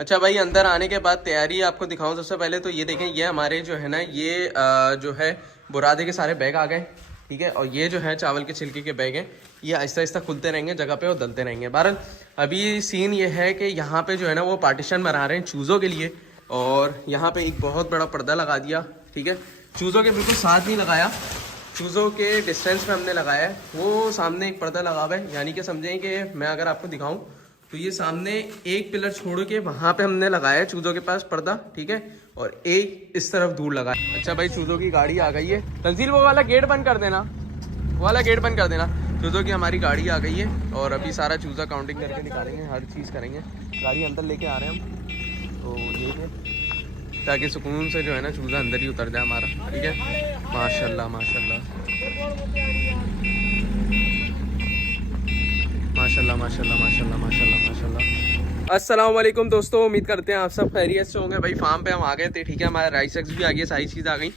अच्छा भाई, अंदर आने के बाद तैयारी आपको दिखाऊं। सबसे पहले तो ये देखें, ये हमारे जो है ना, ये जो है बुरादे के सारे बैग आ गए, ठीक है। और ये जो है चावल के छिलके के बैग हैं, ये आहिस्ता आहिस्ता खुलते रहेंगे जगह पे और दलते रहेंगे। बहरहाल अभी सीन ये है कि यहाँ पे जो है ना वो पार्टीशन बना रहे हैं चूज़ों के लिए, और यहाँ पे एक बहुत बड़ा पर्दा लगा दिया, ठीक है। चूज़ों के बिल्कुल साथ नहीं लगाया, चूज़ों के डिस्टेंस में हमने लगाया है। वो सामने एक पर्दा लगा हुआ है, यानी कि समझें कि मैं अगर आपको दिखाऊं तो ये सामने एक पिलर छोड़ के वहाँ पे हमने लगाया है चूज़ों के पास पर्दा, ठीक है। और एक इस तरफ दूर लगा है। अच्छा भाई, चूज़ों की गाड़ी आ गई है। तंजील वो वाला गेट बंद कर देना, वो वाला गेट बंद कर देना। चूज़ों की हमारी गाड़ी आ गई है और अभी सारा चूज़ा काउंटिंग करके निकालेंगे, हर चीज़ करेंगे। गाड़ी अंदर लेके आ रहे हैं हम, तो ये है ताकि सुकून से जो है ना चूज़ा अंदर ही उतर जाए हमारा, ठीक है। माशाल्लाह माशाल्लाह माशाल्लाह माशाल्लाह माशाल्लाह माशाल्लाह माशाल्लाह। अस्सलाम वालेकुम दोस्तों, उम्मीद करते हैं आप सब खैरियत से होंगे। भाई फार्म पे हम आ गए थे, ठीक है। हमारा राइस एक्स भी आ गया, सारी चीज़ आ गई।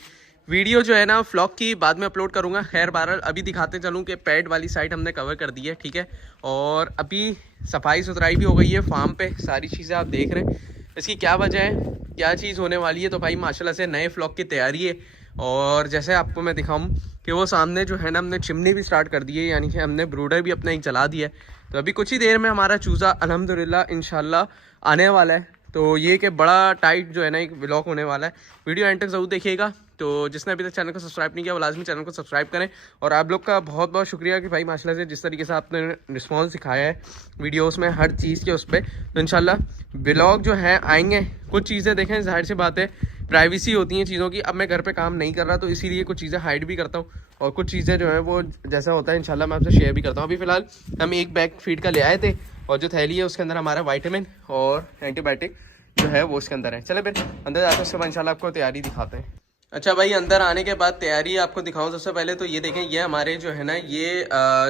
वीडियो जो है ना व्लॉग की बाद में अपलोड करूंगा। खैर बहरहाल अभी दिखाते चलूँ कि पैड वाली साइड हमने कवर कर दी है, ठीक है। और अभी सफाई सुथराई भी हो गई है फार्म पे, सारी चीज़ें आप देख रहे हैं। इसकी क्या वजह है, क्या चीज़ होने वाली है, तो भाई माशाल्लाह से नए व्लॉग की तैयारी है। और जैसे आपको मैं दिखाऊं कि वो सामने जो है ना हमने चिमनी भी स्टार्ट कर दी है, यानी कि हमने ब्रूडर भी अपना एक चला दिया है। तो अभी कुछ ही देर में हमारा चूज़ा अल्हम्दुलिल्लाह इंशाल्लाह आने वाला है। तो ये कि बड़ा टाइट जो है ना एक व्लॉग होने वाला है। वीडियो एंड तक ज़रूर देखिएगा। तो जिसने अभी तक चैनल को सब्सक्राइब नहीं किया वो लाजमी चैनल को सब्सक्राइब करें। और आप लोग का बहुत बहुत शुक्रिया कि भाई माशाल्लाह से जिस तरीके से आपने रिस्पॉन्स दिखाया है वीडियोस में, हर चीज़ के उस पर। तो इंशाल्लाह व्लॉग जो है आएंगे। कुछ चीज़ें देखें, जाहिर सी बात है प्राइवेसी होती हैं चीज़ों की। अब मैं घर पे काम नहीं कर रहा तो इसीलिए कुछ चीज़ें हाइड भी करता हूँ, और कुछ चीज़ें जो है वो जैसा होता है इंशाल्लाह मैं आपसे शेयर भी करता हूँ। अभी फ़िलहाल हम एक बैग फीड का ले आए थे, और जो थैली है उसके अंदर हमारा वाइटामिन और एंटीबायोटिक जो है वो उसके अंदर है। चले फिर अंदर जाते हैं, उसके बाद इंशाल्लाह आपको तैयारी दिखाते हैं। अच्छा भाई, अंदर आने के बाद तैयारी आपको दिखाऊं। सबसे पहले तो ये देखें, ये हमारे जो है ना, ये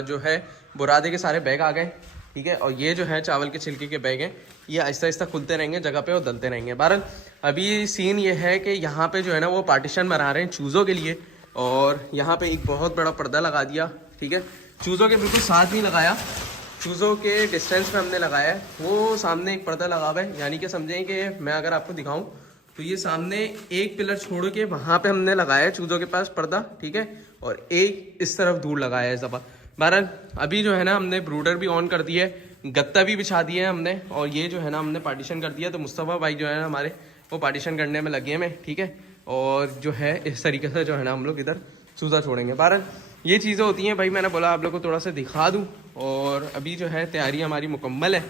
जो है बुरादे के सारे बैग आ गए, ठीक है। और ये जो है चावल के छिलके के बैग हैं, ये आहिस्ता आहिस्ता खुलते रहेंगे जगह पे और दलते रहेंगे। बहरहाल अभी सीन ये है कि यहाँ पे जो है ना वो पार्टीशन बना रहे हैं चूज़ों के लिए, और यहाँ पे एक बहुत बड़ा पर्दा लगा दिया, ठीक है। चूज़ों के बिल्कुल साथ नहीं लगाया, चूज़ों के डिस्टेंस में हमने लगाया है। वो सामने एक पर्दा लगा हुआ है, यानी कि समझें कि मैं अगर आपको दिखाऊं तो ये सामने एक पिलर छोड़ के वहाँ पे हमने लगाया है चूज़ों के पास पर्दा, ठीक है। और एक इस तरफ दूर लगाया है ज़बा। बहरहाल अभी जो है ना हमने ब्रूडर भी ऑन कर दिया है, गत्ता भी बिछा दिया है हमने, और ये जो है ना हमने पार्टीशन कर दिया। तो मुस्तफ़ा भाई जो है ना हमारे, वो पार्टीशन करने में लगे हैं, ठीक है। और जो है इस तरीके से जो है ना हम लोग इधर चूज़ा छोड़ेंगे। बहरहाल ये चीज़ें होती हैं भाई, मैंने बोला आप लोग को थोड़ा सा दिखा दूँ। और अभी जो है तैयारी हमारी मुकम्मल है,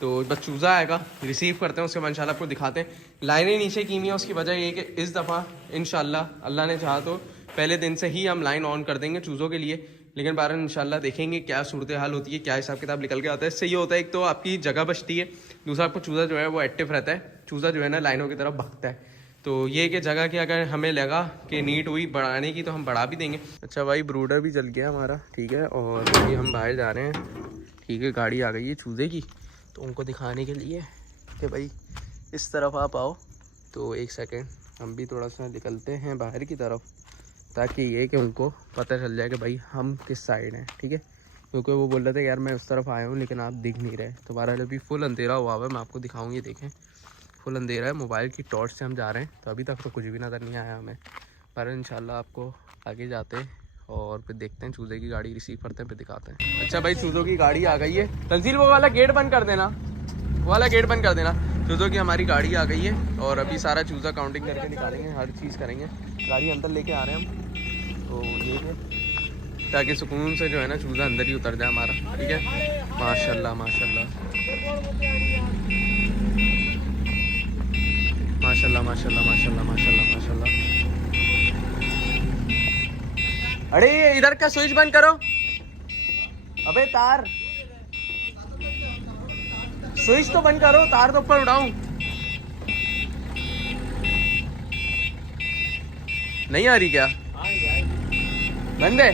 तो बस चूज़ा आएगा, रिसीव करते हैं, उसके बाद इंशाल्लाह आपको दिखाते हैं। लाइनें नीचे की हुई हैं, उसकी वजह ये है कि इस दफ़ा इंशाल्लाह अल्लाह ने चाहा तो पहले दिन से ही हम लाइन ऑन कर देंगे चूज़ों के लिए। लेकिन बारह इंशाल्लाह देखेंगे क्या सूरत हाल होती है, क्या हिसाब किताब निकल के आता है। इससे ये होता है एक तो आपकी जगह बचती है, दूसरा आपको चूज़ा जो है वो एक्टिव रहता है। चूज़ा जो है ना लाइनों की तरफ भागता है। तो ये कि जगह की अगर हमें लगा कि नीट हुई बढ़ाने की तो हम बढ़ा भी देंगे। अच्छा भाई, ब्रूडर भी जल गया हमारा, ठीक है। और अभी हम बाहर जा रहे हैं, ठीक है। गाड़ी आ गई है चूज़े की, तो उनको दिखाने के लिए कि भाई इस तरफ आप आओ। तो एक सेकंड हम भी थोड़ा सा निकलते हैं बाहर की तरफ, ताकि ये कि उनको पता चल जाए कि भाई हम किस साइड हैं, ठीक है। क्योंकि वो बोल रहे थे यार मैं उस तरफ आया हूँ लेकिन आप दिख नहीं रहे। तो बहरहाल अभी फुल अंधेरा हुआ है, मैं आपको दिखाऊँ, ये देखें फुल अंधेरा है। मोबाइल की टॉर्च से हम जा रहे हैं, तो अभी तक तो कुछ भी नज़र नहीं आया हमें। पर इंशाल्लाह आपको आगे जाते हैं और फिर देखते हैं, चूज़े की गाड़ी रिसीव करते हैं, फिर दिखाते हैं। अच्छा भाई, चूज़ों की गाड़ी आ गई है। तंजील वो वाला गेट बंद कर देना, वो वाला गेट बंद कर देना। चूज़ों की हमारी गाड़ी आ गई है और अभी सारा चूज़ा काउंटिंग करके निकालेंगे, हर चीज़ करेंगे। गाड़ी अंदर लेके आ रहे हैं हम, तो ये है ताकि सुकून से जो है ना चूज़ा अंदर ही उतर जाए हमारा, ठीक है। माशाल्लाह माशाल्लाह माशाल्लाह माशाल्लाह माशाल्लाह माशाल्लाह माशाल्लाह। अरे इधर का स्विच बंद करो, अबे तार, स्विच तो बंद करो, तार तो ऊपर उठाऊं। नहीं आ रही क्या? बंद है।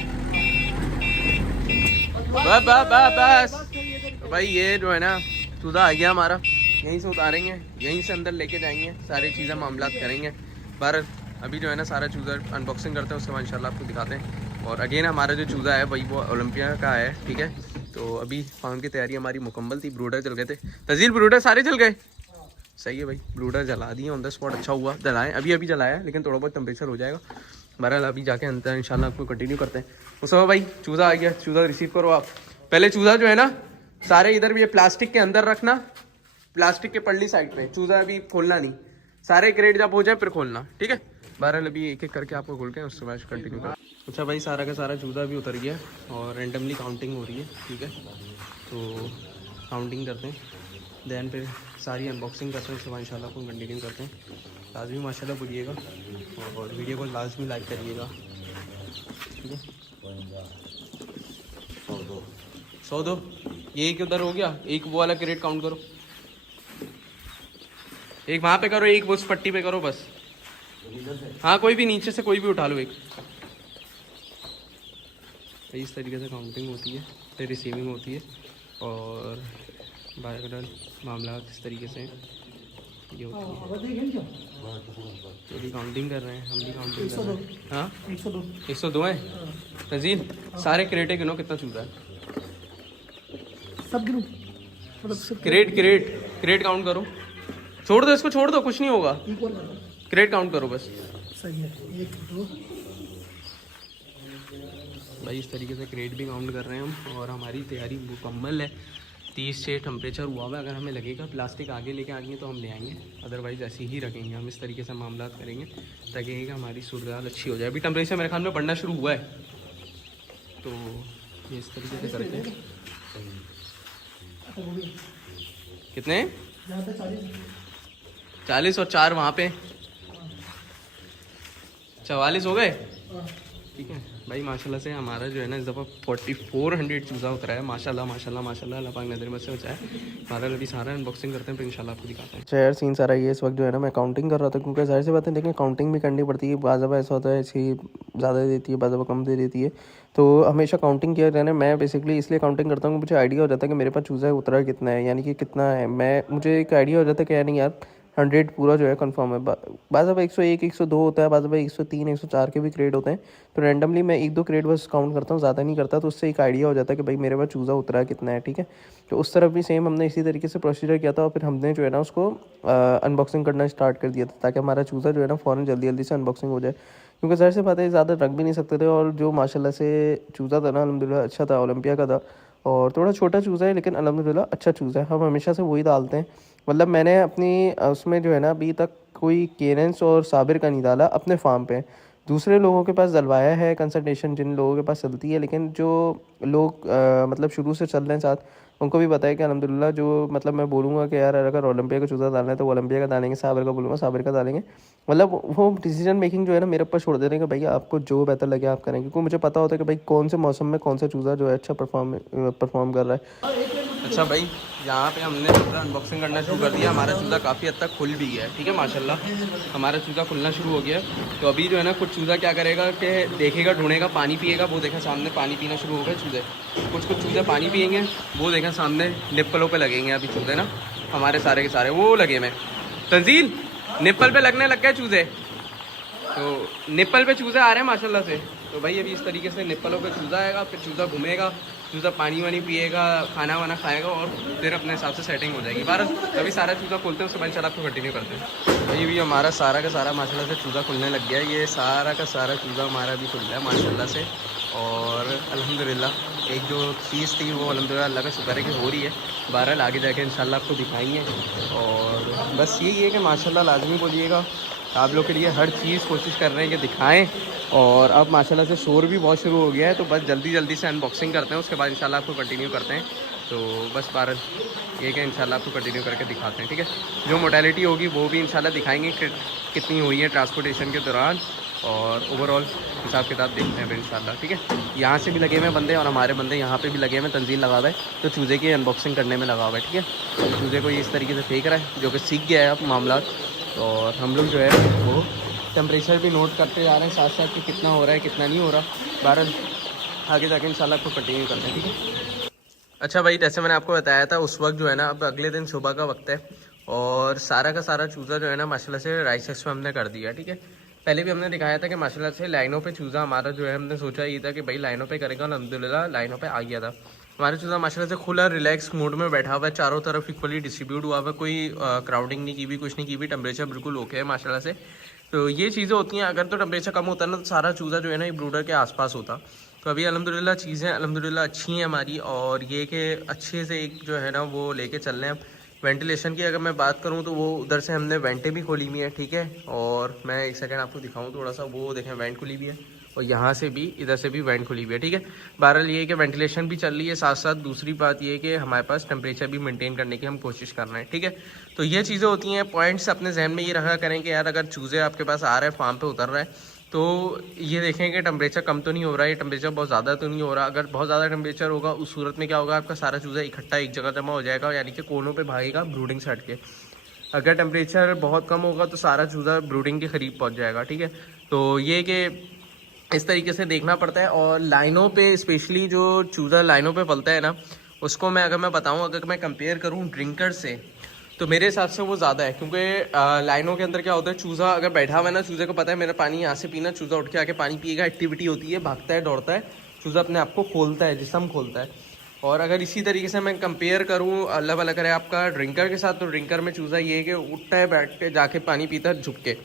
बस बस बस बस। तो भाई ये जो है ना चूज़ा आ गया हमारा, यहीं से उतारेंगे, यहीं से अंदर लेके जाएंगे, सारी चीज़ें मामला करेंगे। पर अभी जो है ना सारा चूज़ा अनबॉक्सिंग करते हैं, उसके बाद इंशाल्लाह आपको दिखाते हैं। और अगेन हमारा जो चूज़ा है भाई वो ओलंपिया का है, ठीक है। तो अभी फार्म की तैयारी हमारी मुकम्मल थी। ब्रूडर चल गए थे, तजील ब्रूडर सारे चल गए, सही है भाई, ब्लूडर जला दिए ऑन द स्पॉट, अच्छा हुआ जलाएं, अभी अभी जलाया लेकिन थोड़ा बहुत टेम्परेचर हो जाएगा। बहरहाल अभी जाके अंदर इंशाल्लाह आपको कंटिन्यू करते हैं। उस समय भाई चूज़ा आ गया, चूज़ा रिसीव करो आप। पहले चूज़ा जो है ना सारे इधर भी ये प्लास्टिक के अंदर रखना, प्लास्टिक के पल्ली साइड पे, चूज़ा अभी खोलना नहीं, सारे क्रेट जब हो जाए फिर खोलना, ठीक है। बहरहाल अभी एक एक करके आपको खोल के उसके बाद कंटिन्यू कर। अच्छा भाई सारा का सारा चूज़ा भी उतर गया और रेंडमली काउंटिंग हो रही है, ठीक है। तो काउंटिंग करते हैं, देन फिर सारी अनबॉक्सिंग करते हैं, उसके बाद इंशाल्लाह आपको कंटिन्यू करते हैं। लाजमी माशाल्लाह बोलिएगा और वीडियो को लाजमी लाइक करिएगा, ठीक है। 100 ये एक उधर हो गया, एक वो वाला क्रेट काउंट करो, एक वहाँ पे करो, एक उस पट्टी पे करो बस। हाँ कोई भी नीचे से कोई भी उठा लो एक। इस तरीके से काउंटिंग होती है, फिर रिसीविंग होती है और बायोडल मामला इस तरीके से ये होती है। तो भी काउंटिंग कर रहे हैं, हम भी काउंटिंग कर रहे हैं। हाँ 102 है। तंजील सारे क्रेटे गिनो कितना चूजा है, सब गिनो मतलब क्रेट क्रेट क्रेट काउंट करो, छोड़ दो इसको, छोड़ दो कुछ नहीं होगा, क्रेट काउंट करो बस। सही है 1 2 भाई इस तरीके से क्रेट भी काउंट कर रहे हैं हम और हमारी तैयारी मुकम्मल है। 30 से टेम्परेचर हुआ हुआ है, अगर हमें लगेगा प्लास्टिक आगे लेके आएंगे तो हम ले आएंगे, अदरवाइज़ ऐसे ही रखेंगे हम। इस तरीके से मामला करेंगे ताकि हमारी सूरत अच्छी हो जाए। अभी टेम्परेचर मेरे ख्याल में बढ़ना शुरू हुआ है, तो ये इस तरीके से करते हैं। कितने 40 और 4 वहाँ पे 44 हो गए, ठीक है भाई। माशाल्लाह से हमारा जो है ना इस दफ़ा 4400 चूज़ा उतरा है, माशाल्लाह माशाल्लाह माशाल्लाह, अल्लाह पाक नज़र में से बचाए। हमारा अभी सारा अनबॉक्सिंग करते हैं फिर इंशाल्लाह आपको दिखाते हैं। अच्छा यार सीन सारा ये इस वक्त जो है ना मैं काउंटिंग कर रहा था, क्योंकि ज़ाहिर सी बात है लेकिन काउंटिंग भी करनी पड़ती है, बाज़ दफ़ा ऐसा होता है ऐसी ज़्यादा दे देती है, बाज़ दफ़ा कम दे देती है, तो हमेशा काउंटिंग किया जाए ना। मैं बेसिकली इसलिए काउंटिंग करता हूँ, मुझे आइडिया हो जाता है कि मेरे पास चूज़ा उतरा कितना है, यानी कि कितना है। मुझे एक आइडिया हो जाता है कि यानी यार 100 पूरा जो है कंफर्म है। बाज़ दफ़ा 101 102 होता है, बाज़ दफ़ा 103 104 के भी क्रेड होते हैं, तो रैंडमली मैं 1-2 क्रेड बस काउंट करता हूँ, ज़्यादा नहीं करता, तो उससे एक आइडिया हो जाता है कि भाई मेरे पास चूज़ा उतरा कितना है, ठीक है। तो उस तरफ भी सेम हमने इसी तरीके से प्रोसीजर किया था और फिर हमने जो है ना उसको अनबॉक्सिंग करना स्टार्ट कर दिया था, ताकि हमारा चूज़ा जो है ना फ़ौरन जल्दी जल्दी से अनबॉक्सिंग हो जाए, क्योंकि ज़ाहिर सी बात है ज़्यादा रख भी नहीं सकते थे। और जो माशाल्लाह से चूज़ा था ना अल्हम्दुलिल्लाह अच्छा था, ओलंपिया का था, और थोड़ा छोटा चूज़ा है लेकिन अल्हम्दुलिल्लाह अच्छा चूज़ा है। हम हमेशा से वही डालते हैं, मतलब मैंने अपनी उसमें जो है ना अभी तक कोई केरेंस और साबिर का नहीं डाला अपने फार्म पे। दूसरे लोगों के पास डलवाया है कंसल्टेशन, जिन लोगों के पास चलती है, लेकिन जो लोग मतलब शुरू से चल रहे हैं साथ, उनको भी पता है कि अल्हम्दुलिल्लाह जो मतलब मैं बोलूँगा कि यार अगर ओलंपिया का चूज़ा डालना है तो वो ओलंपिया का डालेंगे, साबिर का बोलूँगा साबिर का डालेंगे। मतलब वो डिसीजन मेकिंग जो है ना मेरे ऊपर छोड़ दे रहे हैं कि भैया आपको जो बेहतर लगे आप करें, क्योंकि मुझे पता होता है कि भाई कौन से मौसम में कौन सा चूज़ा जो है अच्छा परफॉर्म कर रहा है। अच्छा भाई यहाँ पे हमने चूज़ा अनबॉक्सिंग करना शुरू कर दिया। हमारा चूज़ा काफ़ी हद तक खुल भी गया है, ठीक है माशाल्लाह, हमारा चूज़ा खुलना शुरू हो गया है। तो अभी जो है ना कुछ चूज़ा क्या करेगा कि देखेगा, ढूंढेगा, पानी पिएगा, वो देखा सामने पानी पीना शुरू हो गए चूज़े। कुछ चूज़े पानी पिएंगे, वो देखा सामने निप्पलों पे लगेंगे अभी चूज़े ना, हमारे सारे के सारे वो लगे में। तंजील निप्पल पे लगने लग गए चूज़े, तो निप्पल पे चूज़े आ रहे हैं माशाल्लाह से। तो भाई अभी इस तरीके से निप्पलों पे चूज़ा आएगा, फिर चूज़ा घूमेगा, चूज़ा पानी वानी पिएगा, खाना वाना खाएगा और फिर अपने हिसाब से सेटिंग हो जाएगी। बार अभी सारा चूज़ा खोलते हैं, उसके बाद इंशाल्लाह आपको कंटिन्यू करते हैं। भाई भी हमारा सारा का सारा माशाल्लाह से चूज़ा खुलने लग गया है। ये सारा का सारा चूज़ा हमारा भी खुल गया है माशाल्लाह से, और अल्हम्दुलिल्लाह एक जो चीज़ थी वो अल्हम्दुलिल्लाह अल्लाह का शुक्र है कि हो रही है। बहरहाल आगे जाके इंशाल्लाह आपको दिखाएंगे, और बस यही है कि माशाल्लाह लाजमी बोलिएगा, आप लोग के लिए हर चीज़ कोशिश कर रहे हैं कि दिखाएं। और अब माशाल्लाह से शोर भी बहुत शुरू हो गया है, तो बस जल्दी जल्दी से अनबॉक्सिंग करते हैं, उसके बाद इंशाल्लाह आपको कंटिन्यू करते हैं। तो बस बारह ये कि इंशाल्लाह आपको कंटिन्यू करके दिखाते हैं, ठीक है। जो मोडालिटी होगी वो भी इंशाल्लाह दिखाएंगे कि कितनी हुई है ट्रांसपोर्टेशन के दौरान, और ओवरऑल हिसाब किताब देखते हैं फिर इंशाल्लाह, ठीक है। यहाँ से भी लगे हुए बंदे और हमारे बंदे यहाँ पे भी लगे हुए, तंजील लगा हुआ है तो चूज़े की अनबॉक्सिंग करने में लगा हुआ है, ठीक है। चूज़े को ये इस तरीके से फेंक रहा है, जो कि सीख गया है अब मामला, और हम लोग जो है वो टेम्परेचर भी नोट करते जा रहे हैं साथ साथ कि कितना हो रहा है कितना नहीं हो रहा। बहरहाल आगे जाके इंशाल्लाह आपको कंटिन्यू करते हैं, ठीक है। अच्छा भाई जैसे मैंने आपको बताया था उस वक्त जो है ना, अब अगले दिन सुबह का वक्त है और सारा का सारा चूज़ा जो है ना माशाल्लाह से राइस एक्स में हमने कर दिया, ठीक है। पहले भी हमने दिखाया था कि माशाल्लाह से लाइनों पे चूज़ा हमारा जो है, हमने सोचा ये था कि भाई लाइनों पे करेगा, अल्हम्दुलिल्लाह लाइनों पे आ गया था। हमारा चूज़ा माशाल्लाह से खुला रिलैक्स मोड में बैठा हुआ है, चारों तरफ इक्वली डिस्ट्रीब्यूट हुआ हुआ है, कोई क्राउडिंग नहीं की हुई, कुछ नहीं की हुई, टेम्परेचर बिल्कुल ओके है माशाल्लाह से। तो ये चीज़ें होती हैं, अगर तो टेम्परेचर कम होता है ना तो सारा चूज़ा जो है ना ये ब्रूडर के आसपास होता। तो अभी अल्हम्दुलिल्लाह चीज़ें अल्हम्दुलिल्लाह अच्छी हैं हमारी, और ये कि अच्छे से एक जो है ना वो लेके चल रहे हैं। वेंटिलेशन की अगर मैं बात करूँ तो वो उधर से हमने वेंटें भी खोली हुई हैं, ठीक है। और मैं एक सेकंड आपको दिखाऊँ थोड़ा सा, वो देखें वेंट खुली हुई है, और यहाँ से भी इधर से भी वेंट खुली हुई है, ठीक है। बहरहाल ये है कि वेंटिलेशन भी चल रही है, साथ साथ दूसरी बात ये है कि हमारे पास टेम्परेचर भी मेंटेन करने की हम कोशिश कर रहे हैं, ठीक है। तो ये चीज़ें होती हैं, पॉइंट्स अपने जहन में ये रखा करें कि यार अगर चूज़े आपके पास आ रहे हैं, फार्म पे उतर रहा है, तो ये देखें कि टेम्परेचर कम तो नहीं हो रहा है, ये टेम्परेचर बहुत ज़्यादा तो नहीं हो रहा। अगर बहुत ज़्यादा टेम्परेचर होगा उस सूरत में क्या होगा, आपका सारा चूज़ा इकट्ठा एक जगह जमा हो जाएगा, यानी कि कोनों पे भागेगा ब्रूडिंग से हट के। अगर टेम्परेचर बहुत कम होगा तो सारा चूज़ा ब्रूडिंग के करीब पहुंच जाएगा, ठीक है। तो ये कि इस तरीके से देखना पड़ता है। और लाइनों पे स्पेशली जो चूज़ा लाइनों पे पलता है ना, उसको अगर मैं बताऊँ, अगर मैं कंपेयर करूँ ड्रिंकर से, तो मेरे हिसाब से वो ज़्यादा है, क्योंकि लाइनों के अंदर क्या होता है, चूज़ा अगर बैठा हुआ है ना, चूज़े को पता है मेरा पानी यहाँ से पीना, चूज़ा उठ के आके पानी पिएगा, एक्टिविटी होती है, भागता है, दौड़ता है, चूज़ा अपने आप को खोलता है, जिस्म खोलता है। और अगर इसी तरीके से मैं कंपेयर करूँ, अल्लाह भला करे, आपका ड्रिंकर के साथ, तो ड्रिंकर में चूज़ा ये है कि उठता है, बैठ के जाके पानी पीता है झुक के,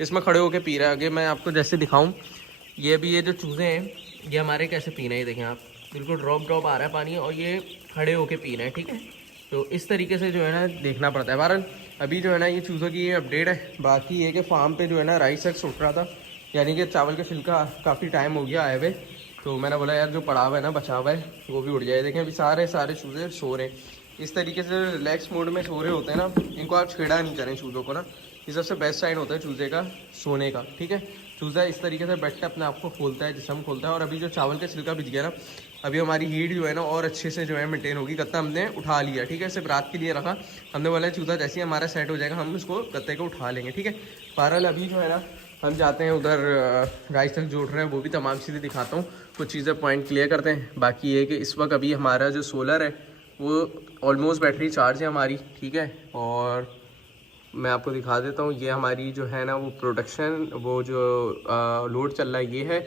इसमें खड़े होकर पी रहा है। आगे मैं आपको जैसे दिखाऊँ, ये भी ये जो चूज़े हैं ये हमारे कैसे पी रहे हैं, ये देखें आप, बिल्कुल ड्रॉप ड्रॉप आ रहा है पानी, और ये खड़े होके पी रहे हैं, ठीक है। तो इस तरीके से जो है ना देखना पड़ता है। बहरहाल अभी जो है ना ये चूज़ों की ये अपडेट है। बाकी ये कि फार्म पे जो है ना राइस एक्स उठ रहा था, यानी कि चावल का छिलका काफ़ी टाइम हो गया आए हुए, तो मैंने बोला यार जो पड़ा हुआ है ना, बचा हुआ है, वो भी उड़ जाए। देखें अभी सारे चूज़े सो रहे हैं, इस तरीके से रिलैक्स मोड में सो रहे होते हैं ना, इनको आप छेड़ा नहीं करें चूज़ों को ना, ये सबसे बेस्ट साइन होता है चूज़े का सोने का, ठीक है। चूज़ा इस तरीके से बैठता है, अपने आप को खोलता है, जिस्म खोलता है। और अभी जो चावल का छिलका बिछ गया ना, अभी हमारी हीट जो है ना और अच्छे से जो है मेंटेन होगी। गत्ता हमने उठा लिया, ठीक है, सिर्फ रात के लिए रखा हमने, बोला चूज़ा जैसे ही हमारा सेट हो जाएगा हम उसको गत्ते को उठा लेंगे, ठीक है। बहरहाल अभी जो है ना हम जाते हैं उधर, राइस तक जोड़ रहे हैं, वो भी तमाम चीज़ें दिखाता हूँ, कुछ चीज़ें पॉइंट क्लियर करते हैं। बाकी ये कि इस वक्त अभी हमारा जो सोलर है वो ऑलमोस्ट बैटरी चार्ज है हमारी, ठीक है। और मैं आपको दिखा देता हूँ, ये हमारी जो है ना वो प्रोडक्शन, वो जो लोड चल रहा है ये है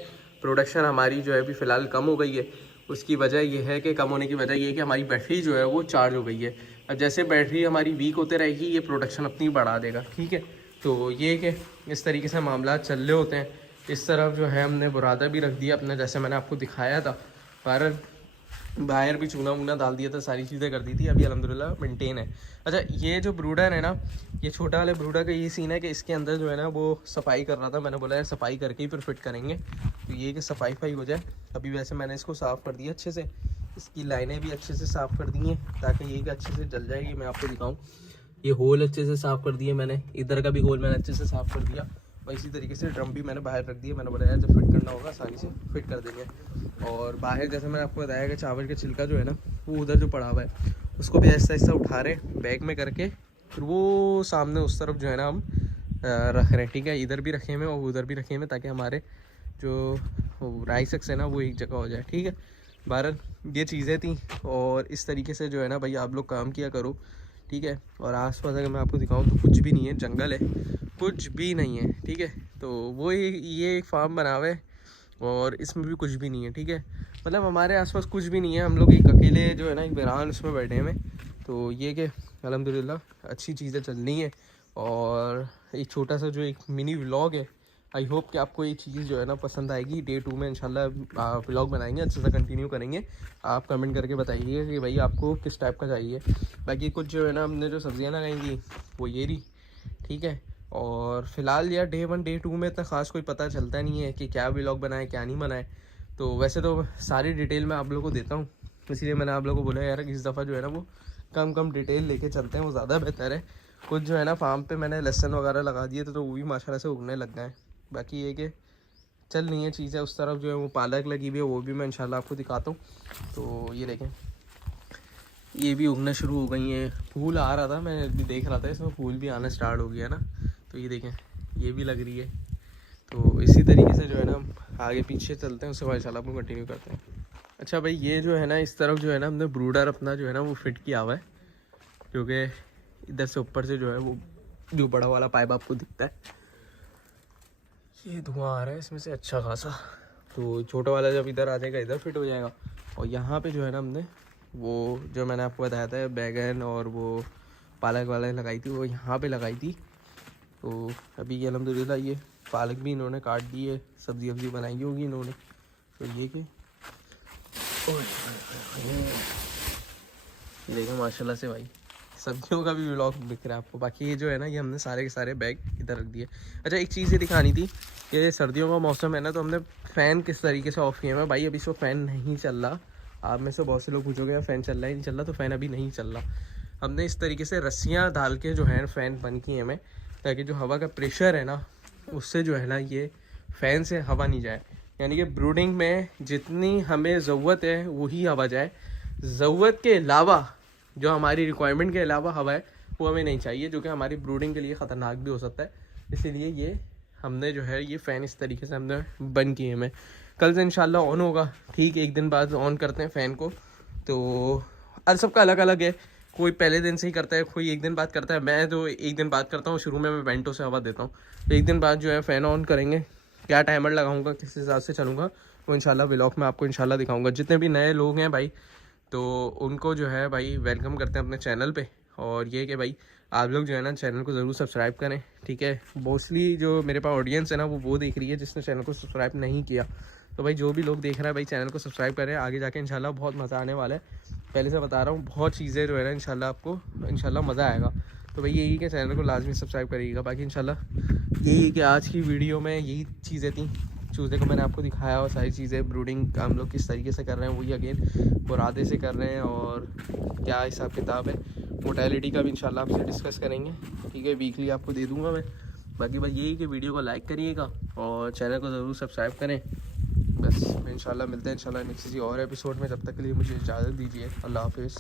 प्रोडक्शन हमारी जो है अभी फ़िलहाल कम हो गई है। उसकी वजह ये है कि कम होने की वजह ये है कि हमारी बैटरी जो है वो चार्ज हो गई है। अब जैसे बैटरी हमारी वीक होते रहेगी, ये प्रोडक्शन अपनी बढ़ा देगा, ठीक है। तो ये कि इस तरीके से मामला चल रहे होते हैं। इस तरफ जो है हमने बुरादा भी रख दिया अपना, जैसे मैंने आपको दिखाया था। बाहर भी चूना वूना डाल दिया था, सारी चीज़ें कर दी थी, अभी अल्हम्दुलिल्लाह मेंटेन है। अच्छा, ये जो ब्रूडर है ना, ये छोटा वाले ब्रूडर का ये सीन है कि इसके अंदर जो है ना वो सफाई कर रहा था, मैंने बोला यार सफाई करके ही फिर फिट करेंगे, तो ये कि सफाई हो जाए। अभी वैसे मैंने इसको साफ़ कर दिया अच्छे से, इसकी लाइनें भी अच्छे से साफ़ कर दी हैं ताकि ये कि अच्छे से जल जाएगी। मैं आपको दिखाऊँ, ये होल अच्छे से साफ़ कर दिए मैंने, इधर का भी होल मैंने अच्छे से साफ़ कर दिया, और इसी तरीके से ड्रम भी मैंने बाहर रख दिया। मैंने बोला यार जब फिट करना होगा आसानी से फिट कर देंगे। और बाहर जैसे मैंने आपको बताया कि चावल का छिलका जो है ना वो उधर जो पड़ा हुआ है उसको भी ऐसा ऐसा उठा रहे बैग में करके, फिर वो सामने उस तरफ जो है ना हम रख रहे हैं, ठीक है। इधर भी रखे हुए और उधर भी रखे हुए ताकि हमारे जो राइस है ना वो एक जगह हो जाए, ठीक है। बहरहाल ये चीज़ें थी, और इस तरीके से जो है ना भाई आप लोग काम किया करो, ठीक है। और आसपास अगर मैं आपको दिखाऊं तो कुछ भी नहीं है, जंगल है, कुछ भी नहीं है, ठीक है। तो वो ये एक फार्म बना हुआ है और इसमें भी कुछ भी नहीं है, ठीक है। मतलब हमारे आसपास कुछ भी नहीं है, हम लोग एक अकेले जो है ना एक वीरान उसमें बैठे हैं। तो ये कि अल्हम्दुलिल्लाह अच्छी चीज़ें चल रही हैं। और एक छोटा सा जो एक मिनी व्लॉग है, आई होप कि आपको ये चीज़ जो है ना पसंद आएगी। डे 2 में इंशाल्लाह व्लॉग बनाएंगे, अच्छे से कंटिन्यू करेंगे। आप कमेंट करके बताइए कि भाई आपको किस टाइप का चाहिए। बाकी कुछ जो है ना हमने जो सब्ज़ियाँ लगाई थी वो ये रही, ठीक है। और फिलहाल यार डे 1 डे 2 में इतना ख़ास कोई पता चलता नहीं है कि क्या व्लॉग बनाए क्या नहीं बनाए। तो वैसे तो सारी डिटेल मैं आप लोगों को देता हूँ, इसीलिए मैंने आप लोगों को बोला यार इस दफ़ा जो है ना वो कम डिटेल लेके चलते हैं, वो ज़्यादा बेहतर है। कुछ जो है ना फार्म पे मैंने लहसुन वगैरह लगा दिए तो वो भी माशाल्लाह से उगने लग गए हैं। बाकी ये कि चल नहीं है चीज़ें, उस तरफ जो है वो पालक लगी हुई है, वो भी मैं इंशाल्लाह आपको दिखाता हूँ। तो ये देखें, ये भी उगना शुरू हो गई हैं। फूल आ रहा था, मैं अभी देख रहा था इसमें फूल भी आना स्टार्ट हो गया ना। तो ये देखें, ये भी लग रही है। तो इसी तरीके से जो है ना हम आगे पीछे चलते हैं, उसके बाद इंशाल्लाह अपन कंटिन्यू करते हैं। अच्छा भाई, ये जो है ना इस तरफ जो है ना हमने ब्रूडर अपना जो है ना वो फिट किया हुआ है, क्योंकि इधर से ऊपर से जो है वो जो बड़ा वाला पाइप आपको दिखता है, ये धुआं आ रहा है इसमें से अच्छा खासा। तो छोटा वाला जब इधर आ जाएगा इधर फिट हो जाएगा। और यहाँ पे जो है ना हमने वो जो मैंने आपको बताया था बैगन और वो पालक वाला लगाई थी वो यहाँ पे लगाई थी। तो अभी ये अल्हम्दुलिल्लाह ये पालक भी इन्होंने काट दी है, सब्जी वब्जी बनाई होगी इन्होंने। तो ये कि ये देखो माशाल्लाह से भाई सब्जियों का भी व्लॉग दिख रहा है आपको। बाकी ये जो है ना ये हमने सारे के सारे बैग इधर रख दिए। अच्छा एक चीज़ ये दिखानी थी कि सर्दियों का मौसम है ना, तो हमने फ़ैन किस तरीके से ऑफ़ किया है भाई। अभी इसको फ़ैन नहीं चल रहा। आप में से बहुत से लोग पूछोगे फ़ैन चल रहा है नहीं चल रहा, तो फ़ैन अभी नहीं चल रहा। हमने इस तरीके से रस्सियाँ डाल के जो है फ़ैन बंद किए हमें, ताकि जो हवा का प्रेशर है ना उससे जो है ना ये फ़ैन से हवा नहीं जाए। यानी कि ब्रूडिंग में जितनी हमें ज़रूरत है वही हवा जाए, ज़रूरत के अलावा जो हमारी रिक्वायरमेंट के अलावा हवा है वो हमें नहीं चाहिए, जो कि हमारी ब्रूडिंग के लिए ख़तरनाक भी हो सकता है। इसीलिए ये हमने जो है ये फ़ैन इस तरीके से हमने बंद किए हमें। कल से इंशाल्लाह ऑन होगा, ठीक 1 दिन बाद ऑन करते हैं फ़ैन को। तो हर सबका अलग अलग है, कोई पहले दिन से ही करता है, कोई 1 दिन बाद करता है। मैं तो 1 दिन बाद करता हूँ, शुरू में मैं वेंटो से हवा देता हूँ। तो 1 दिन बाद जो है फ़ैन ऑन करेंगे, क्या टाइमर लगाऊंगा, किस हिसाब से चलूँगा वो इंशाल्लाह व्लॉग में आपको इंशाल्लाह दिखाऊंगा। जितने भी नए लोग हैं भाई तो उनको जो है भाई वेलकम करते हैं अपने चैनल पे। और ये कि भाई आप लोग जो है ना चैनल को ज़रूर सब्सक्राइब करें, ठीक है। मोस्टली जो मेरे पास ऑडियंस है ना वो देख रही है जिसने चैनल को सब्सक्राइब नहीं किया। तो भाई जो भी लोग देख रहे हैं भाई चैनल को सब्सक्राइब करें, आगे जाके इंशाल्लाह बहुत मज़ा आने वाला है। पहले से बता रहा हूँ बहुत चीज़ें जो है ना इंशाल्लाह आपको इंशाल्लाह मज़ा आएगा। तो भाई यही कि चैनल को लाजमी सब्सक्राइब करिएगा। बाकी इंशाल्लाह यही कि आज की वीडियो में यही चीज़ें थी। चूज़े को मैंने आपको दिखाया और सारी चीज़ें ब्रूडिंग हम लोग किस तरीके से कर रहे हैं वही अगेन मुरादे से कर रहे हैं, और क्या हिसाब किताब है मोर्टेलिटी का भी इंशाल्लाह आपसे डिस्कस करेंगे, ठीक है। वीकली आपको दे दूंगा मैं। बाकी बस यही कि वीडियो को लाइक करिएगा और चैनल को ज़रूर सब्सक्राइब करें। बस इंशाल्लाह मिलते हैं इंशाल्लाह नेक्स्ट किसी और एपिसोड में। जब तक के लिए मुझे इजाज़त दीजिए। अल्लाह हाफिज़।